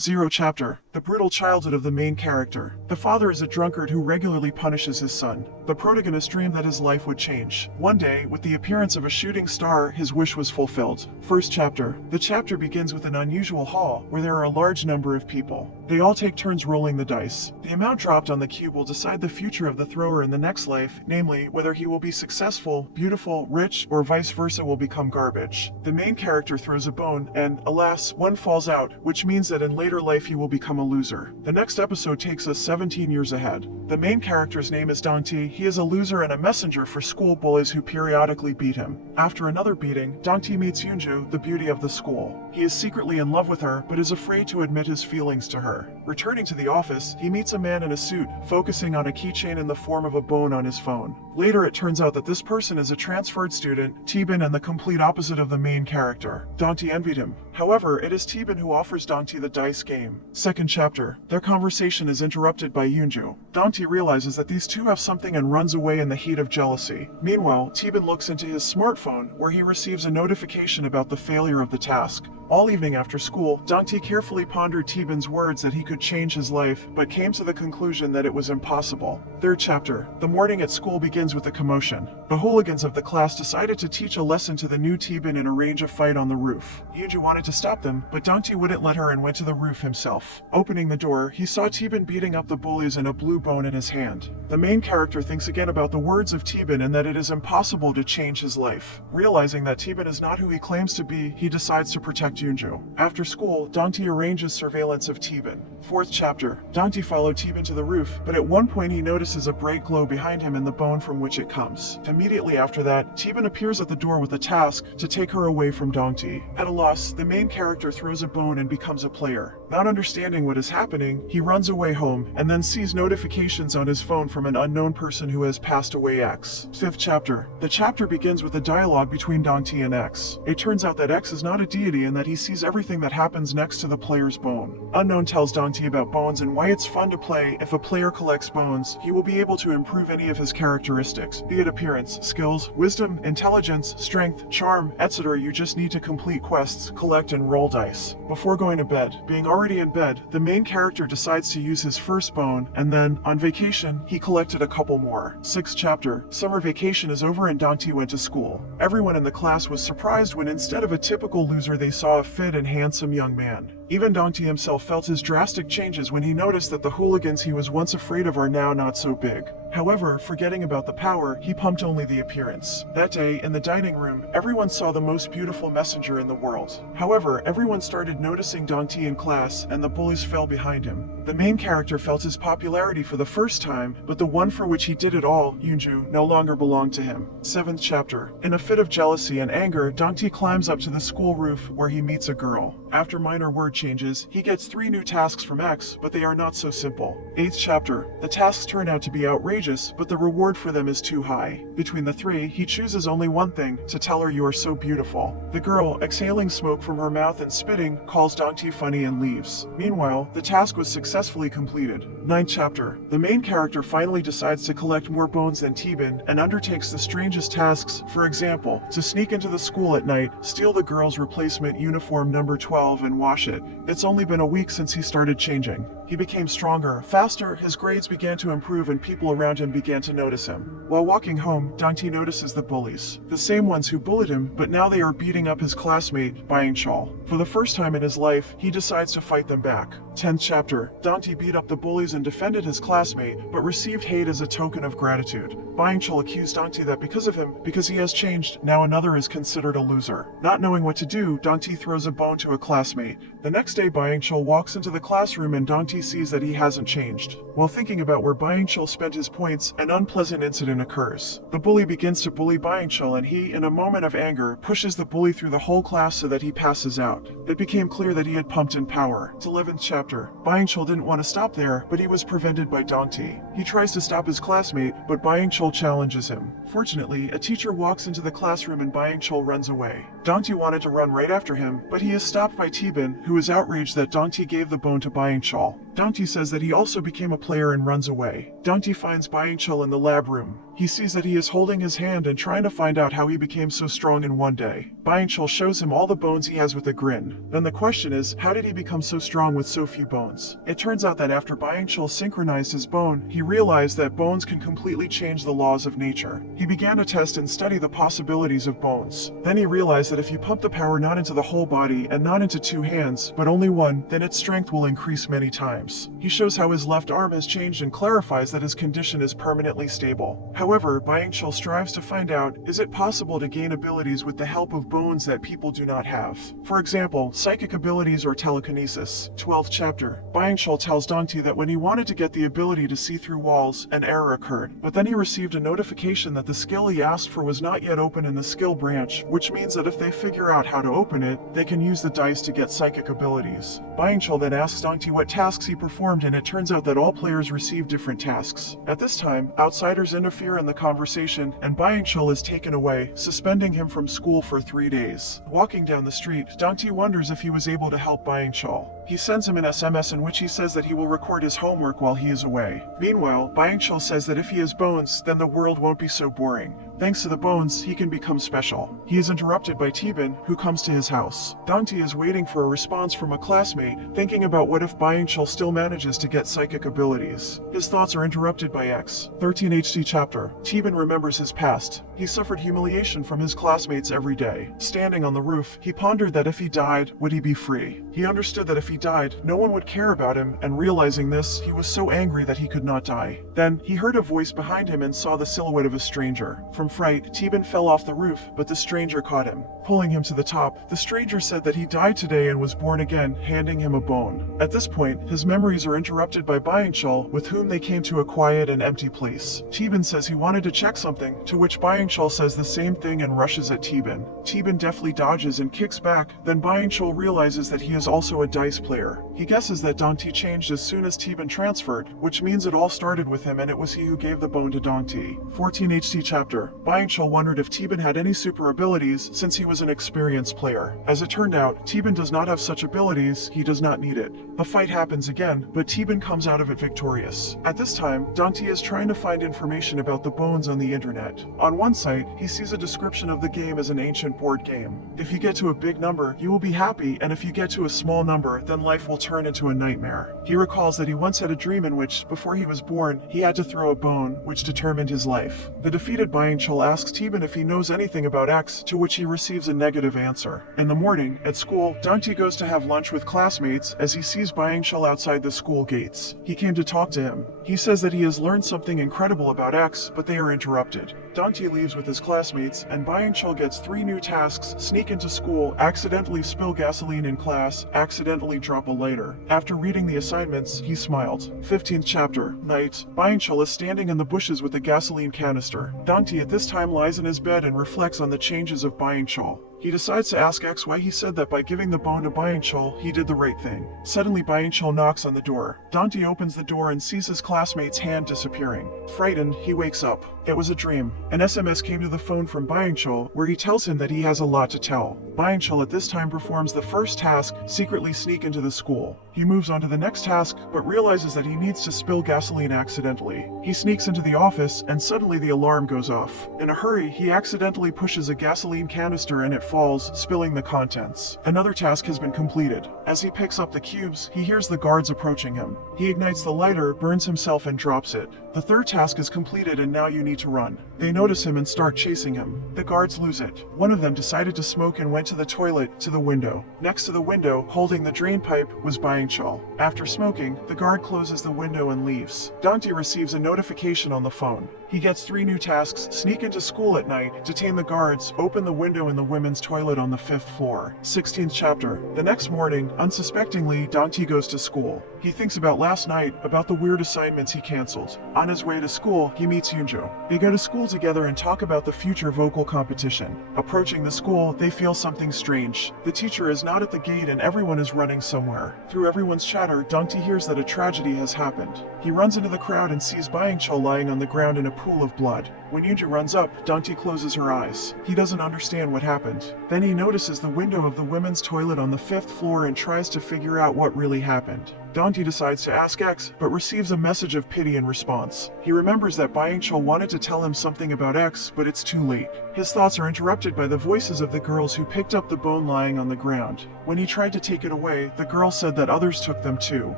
Zero chapter. The brutal childhood of the main character. The father is a drunkard who regularly punishes his son. The protagonist dreamed that his life would change. One day, with the appearance of a shooting star, his wish was fulfilled. First chapter. The chapter begins with an unusual hall, where there are a large number of people. They all take turns rolling the dice. The amount dropped on the cube will decide the future of the thrower in the next life, namely, whether he will be successful, beautiful, rich, or vice versa will become garbage. The main character throws a bone, and, alas, one falls out, which means that in later life he will become a loser. The next episode takes us 17 years ahead. The main character's name is Dante. He is a loser and a messenger for school bullies who periodically beat him. After another beating, Dante meets Yunju, the beauty of the school. He is secretly in love with her, but is afraid to admit his feelings to her. Returning to the office, he meets a man in a suit, focusing on a keychain in the form of a bone on his phone. Later it turns out that this person is a transferred student, Teben, and the complete opposite of the main character. Dante envied him. However, it is Teben who offers Dante the dice game. Second chapter. Their conversation is interrupted by Yunju. Dante realizes that these two have something and runs away in the heat of jealousy. Meanwhile, Teben looks into his smartphone, where he receives a notification about the failure of the task. All evening after school, Dante carefully pondered Teben's words that he could change his life, but came to the conclusion that it was impossible. Third chapter. The morning at school begins with a commotion. The hooligans of the class decided to teach a lesson to the new Teben and arrange a fight on the roof. Yunju wanted to stop them, but Dante wouldn't let her and went to the roof himself. Opening the door, he saw Teben beating up the bullies and a blue bone in his hand. The main character thinks again about the words of Teben and that it is impossible to change his life. Realizing that Teben is not who he claims to be, he decides to protect Yunju. After school, Dante arranges surveillance of Teben. Fourth chapter. Dante followed Teben to the roof, but at one point he notices a bright glow behind him and the bone from which it comes. Immediately after that, Teben appears at the door with a task to take her away from Dante. At a loss, the main character throws a bone and becomes a player. Not understanding what is happening, he runs away home and then sees notifications on his phone from an unknown person who has passed away X. Fifth chapter. The chapter begins with a dialogue between Dante and X. It turns out that X is not a deity and that he sees everything that happens next to the player's bone. Unknown tells Dante about bones and why it's fun to play. If a player collects bones, he will be able to improve any of his characteristics, be it appearance, skills, wisdom, intelligence, strength, charm, etc. You just need to complete quests, collect, and roll dice. Before going to bed, being already in bed, the main character decides to use his first bone, and then, on vacation, he collected a couple more. Sixth chapter. Summer vacation is over and Dante went to school. Everyone in the class was surprised when instead of a typical loser they saw a fit and handsome young man. Even Dante himself felt his drastic changes when he noticed that the hooligans he was once afraid of are now not so big. However, forgetting about the power, he pumped only the appearance. That day, in the dining room, everyone saw the most beautiful messenger in the world. However, everyone started noticing Dante in class, and the bullies fell behind him. The main character felt his popularity for the first time, but the one for which he did it all, Yunju, no longer belonged to him. Seventh chapter. In a fit of jealousy and anger, Dante climbs up to the school roof where he meets a girl. After minor word changes, he gets 3 new tasks from X, but they are not so simple. Eighth chapter. The tasks turn out to be outrageous, but the reward for them is too high. Between the 3, he chooses only one thing, to tell her you are so beautiful. The girl, exhaling smoke from her mouth and spitting, calls Dante funny and leaves. Meanwhile, the task was successfully completed. Ninth chapter. The main character finally decides to collect more bones than Teben and undertakes the strangest tasks, for example, to sneak into the school at night, steal the girl's replacement uniform number 12 and wash it. It's only been a week since he started changing. He became stronger, faster, his grades began to improve and people around him began to notice him. While walking home, Dante notices the bullies. The same ones who bullied him, but now they are beating up his classmate, Byung-chul. For the first time in his life, he decides to fight them back. 10th chapter. Dante beat up the bullies and defended his classmate, but received hate as a token of gratitude. Byung-chul accused Dante that because he has changed, now another is considered a loser. Not knowing what to do, Dante throws a bone to a classmate. The next day, Byung-chul walks into the classroom and Dante sees that he hasn't changed. While thinking about where Byung-chul spent his points, an unpleasant incident occurs. The bully begins to bully Byung-chul and he, in a moment of anger, pushes the bully through the whole class so that he passes out. It became clear that he had pumped in power. 11th chapter. Byung-chul didn't want to stop there, but he was prevented by Dante. He tries to stop his classmate, but Byung-chul challenges him. Fortunately, a teacher walks into the classroom and Byung-chul runs away. Dante wanted to run right after him, but he is stopped by Teben, who is outraged that Dante gave the bone to Byung-chul. Dante says that he also became a player and runs away. Dante finds Byung-chul in the lab room. He sees that he is holding his hand and trying to find out how he became so strong in one day. Byung-chul shows him all the bones he has with a grin. Then the question is, how did he become so strong with so few bones? It turns out that after Byung-chul synchronized his bone, he realized that bones can completely change the laws of nature. He began to test and study the possibilities of bones. Then he realized that if you pump the power not into the whole body and not into two hands, but only one, then its strength will increase many times. He shows how his left arm has changed and clarifies that his condition is permanently stable. However, Byung-chul strives to find out, is it possible to gain abilities with the help of bones that people do not have? For example, psychic abilities or telekinesis. 12th chapter. Byung-chul tells Dante that when he wanted to get the ability to see through walls, an error occurred. But then he received a notification that the skill he asked for was not yet open in the skill branch, which means that if they figure out how to open it, they can use the dice to get psychic abilities. Byung-chul then asks Dante what tasks he performed, and it turns out that all players receive different tasks. At this time, outsiders interfere in the conversation, and Byung-chul is taken away, suspending him from school for 3 days. Walking down the street, Dante wonders if he was able to help Byung-chul. He sends him an SMS in which he says that he will record his homework while he is away. Meanwhile, Byung-chul says that if he has bones, then the world won't be so boring. Thanks to the bones, he can become special. He is interrupted by T-bin, who comes to his house. Dante is waiting for a response from a classmate, thinking about what if Byung-chul still manages to get psychic abilities. His thoughts are interrupted by X. 13th chapter. T-bin remembers his past. He suffered humiliation from his classmates every day. Standing on the roof, he pondered that if he died, would he be free? He understood that if he died, no one would care about him, and realizing this, he was so angry that he could not die. Then, he heard a voice behind him and saw the silhouette of a stranger. From fright, T-bin fell off the roof, but the stranger caught him. Pulling him to the top, the stranger said that he died today and was born again, handing him a bone. At this point, his memories are interrupted by Byung-chul, with whom they came to a quiet and empty place. T-bin says he wanted to check something, to which Byung-chul says the same thing and rushes at T-bin. T-bin deftly dodges and kicks back, then Byung-chul realizes that he is also a dice player. He guesses that Dante changed as soon as T-bin transferred, which means it all started with him and it was he who gave the bone to Dante. 14th chapter. Byung-chul wondered if T-bin had any super abilities since he was an experienced player. As it turned out, T-bin does not have such abilities, he does not need it. A fight happens again, but T-bin comes out of it victorious. At this time, Dante is trying to find information about the bones on the internet. On one site, he sees a description of the game as an ancient board game. If you get to a big number, you will be happy, and if you get to a small number, then life will turn into a nightmare. He recalls that he once had a dream in which, before he was born, he had to throw a bone, which determined his life. The defeated Byung-chul asks T-bin if he knows anything about X, to which he receives a negative answer. In the morning, at school, Dante goes to have lunch with classmates as he sees Byung-chul outside the school gates. He came to talk to him. He says that he has learned something incredible about X, but they are interrupted. Dante leaves with his classmates, and Byung-chul gets 3 new tasks: sneak into school, accidentally spill gasoline in class, accidentally drop a lighter. After reading the assignments, he smiled. 15th chapter. Night. Byung-chul is standing in the bushes with a gasoline canister. Dante at this time lies in his bed and reflects on the changes of Byung-chul. He decides to ask X why he said that by giving the bone to Byung-chul, he did the right thing. Suddenly, Byung-chul knocks on the door. Dante opens the door and sees his classmate's hand disappearing. Frightened, he wakes up. It was a dream. An SMS came to the phone from Byung-chul, where he tells him that he has a lot to tell. Byung-chul at this time performs the first task, secretly sneak into the school. He moves on to the next task, but realizes that he needs to spill gasoline accidentally. He sneaks into the office, and suddenly the alarm goes off. In a hurry, he accidentally pushes a gasoline canister and it falls, spilling the contents. Another task has been completed. As he picks up the cubes, he hears the guards approaching him. He ignites the lighter, burns himself, and drops it. The third task is completed and now you need to run. They notice him and start chasing him. The guards lose it. One of them decided to smoke and went to the toilet, to the window. Next to the window, holding the drain pipe, was Byung-chul. After smoking, the guard closes the window and leaves. Dante receives a notification on the phone. He gets 3 new tasks: sneak into school at night, detain the guards, open the window in the women's toilet on the 5th floor. 16th chapter. The next morning, unsuspectingly, Dante goes to school. He thinks about last night, about the weird assignments he canceled. On his way to school, he meets Yoonjo. They go to school together and talk about the future vocal competition. Approaching the school, they feel something strange. The teacher is not at the gate and everyone is running somewhere. Through everyone's chatter, Dante hears that a tragedy has happened. He runs into the crowd and sees Byung-chul lying on the ground in a pool of blood. When Yoonjo runs up, Dante closes her eyes. He doesn't understand what happened. Then he notices the window of the women's toilet on the 5th floor and tries to figure out what really happened. Dante decides to ask X, but receives a message of pity in response. He remembers that Byung-chul wanted to tell him something about X, but it's too late. His thoughts are interrupted by the voices of the girls who picked up the bone lying on the ground. When he tried to take it away, the girl said that others took them too.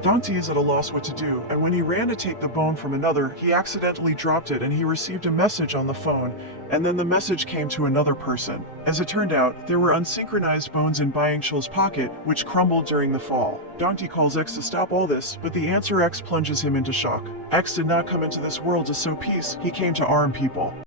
Dante is at a loss what to do, and when he ran to take the bone from another, he accidentally dropped it and he received a message on the phone, and then the message came to another person. As it turned out, there were unsynchronized bones in Byung-chul's pocket, which crumbled during the fall. Dante calls X to stop all this, but the answer X plunges him into shock. X did not come into this world to sow peace, he came to arm people.